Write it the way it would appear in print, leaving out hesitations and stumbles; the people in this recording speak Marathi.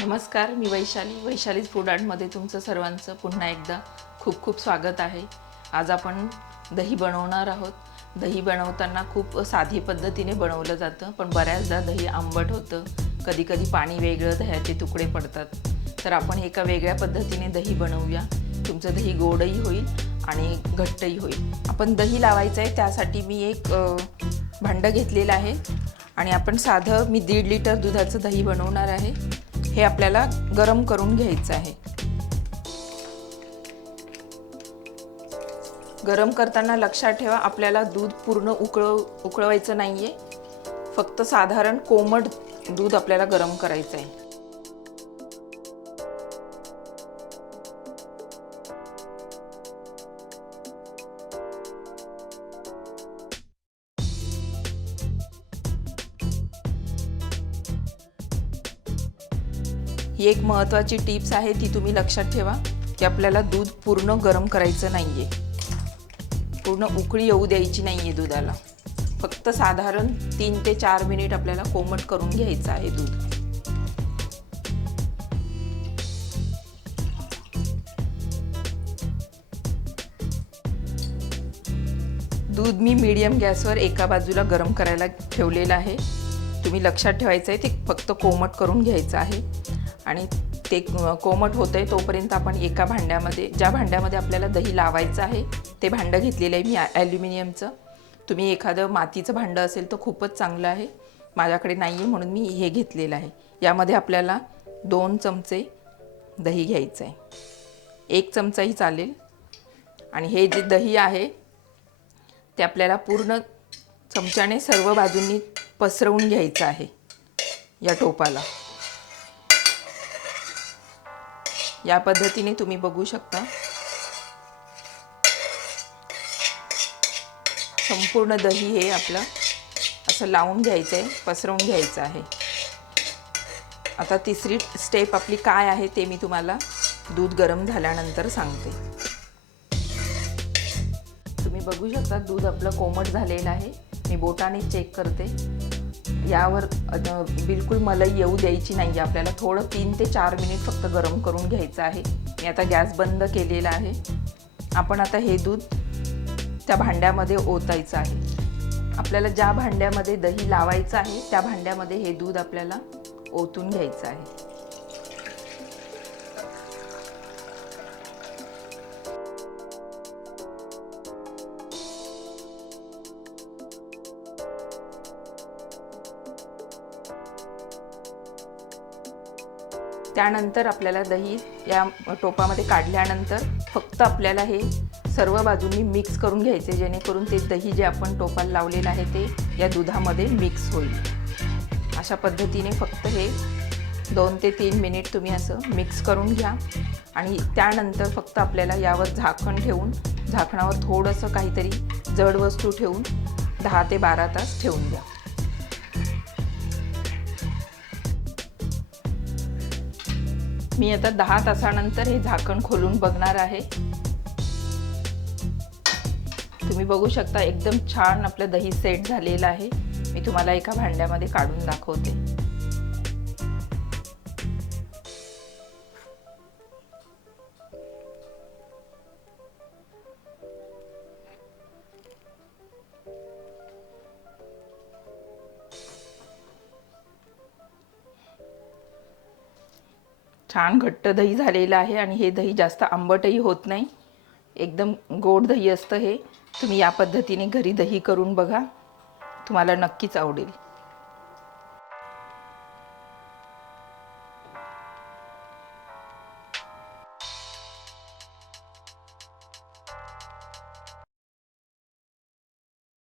नमस्कार, मी वैशालीज फूड आर्टमध्ये तुमचं सर्वांचं पुन्हा एकदा खूप खूप स्वागत आहे। आज आपण दही बनवणार आहोत। दही बनवताना खूप साधी पद्धतीने बनवलं जातं, पण बऱ्याचदा दही आंबट होतं, कधी कधी पाणी वेगळं, दह्याचे तुकडे पडतात। तर आपण एका वेगळ्या पद्धतीने दही बनवूया। तुमचं दही गोडही होईल आणि घट्टही होईल। आपण दही लावायचं आहे, त्यासाठी मी एक भांडं घेतलेलं आहे आणि आपण साधं मी 1.5 लिटर दुधाचं दही बनवणार आहे। हे आपल्याला गरम करून घ्यायचं आहे। गरम करताना लक्षात ठेवा, आपल्याला दूध पूर्ण उकळवायचं नाहीये, फक्त साधारण कोमट दूध आपल्याला गरम करायचं आहे। ही एक महत्त्वाची टिप्स आहे, ती तुम्ही लक्षात ठेवा की आपल्याला दूध पूर्ण गरम करायचं नाहीये, पूर्ण उकळी येऊ द्यायची नाहीये दुधाला, फक्त साधारण 3 ते 4 मिनिट आपल्याला कोमट करून घ्यायचं आहे दूध। दूध मी मीडियम गॅसवर एका बाजूला गरम करायला ठेवलेलं आहे। तुम्ही लक्षात ठेवायचं आहे, ते फक्त कोमट करून घ्यायचं आहे आणि ते कोमट होतंय तोपर्यंत आपण एका भांड्यामध्ये, ज्या भांड्यामध्ये आपल्याला दही लावायचं आहे ते भांडं घेतलेलं आहे मी ॲल्युमिनियमचं। तुम्ही एखादं मातीचं भांडं असेल तर खूपच चांगलं आहे, माझ्याकडे नाही आहे म्हणून मी हे घेतलेलं आहे। यामध्ये आपल्याला 2 चमचे दही घ्यायचं आहे, 1 चमचाही चालेल। आणि हे जे दही आहे ते आपल्याला पूर्ण चमच्याने सर्व बाजूंनी पसरवून घ्यायचं आहे या टोपाला। या पद्धतीने तुम्ही बघू शकता, संपूर्ण दही हे आपलं असं लावून घ्यायचं आहे, पसरवून घ्यायचं आहे। आता तिसरी स्टेप आपली काय आहे ते मी तुम्हाला दूध गरम झाल्यानंतर सांगते। तुम्ही बघू शकता दूध आपलं कोमट झालेलं आहे, मी बोटाने चेक करते। यावर बिलकुल मलाई येऊ द्यायची नाही, आपल्याला थोडं 3 ते 4 मिनिट फक्त गरम करून घ्यायचं आहे। मी आता गॅस बंद केलेला आहे। आपण आता हे दूध त्या भांड्यामध्ये ओतायचं आहे। आपल्याला ज्या भांड्यामध्ये दही लावायचं आहे त्या भांड्यामध्ये हे दूध आपल्याला ओतून घ्यायचं आहे। त्यानंतर आपल्याला दही या टोपामध्ये काढल्यानंतर फक्त आपल्याला हे सर्व बाजूंनी मिक्स करून घ्यायचे, जेणेकरून ते दही जे आपण टोपाला लावलेलं आहे ते या दुधामध्ये मिक्स होईल। अशा पद्धतीने फक्त हे 2 ते 3 मिनिट तुम्ही असं मिक्स करून घ्या आणि त्यानंतर फक्त आपल्याला यावर झाकण ठेवून, झाकणावर थोडंसं काहीतरी जड वस्तू ठेवून 10 ते 12 तास ठेवून द्या। मी आता 10 तासानंतर हे झाकण खोलून बघणार आहे। तुम्ही बघू शकता एकदम छान आपलं दही सेट झालेलं आहे। मी तुम्हाला एका भांड्यामध्ये काढून दाखवते। छान घट्ट दही झालेलं आहे आणि हे दही जास्त आंबटही होत नाही, एकदम गोड दही असतं हे। तुम्ही या पद्धतीने घरी दही करून बघा, तुम्हाला नक्कीच आवडेल।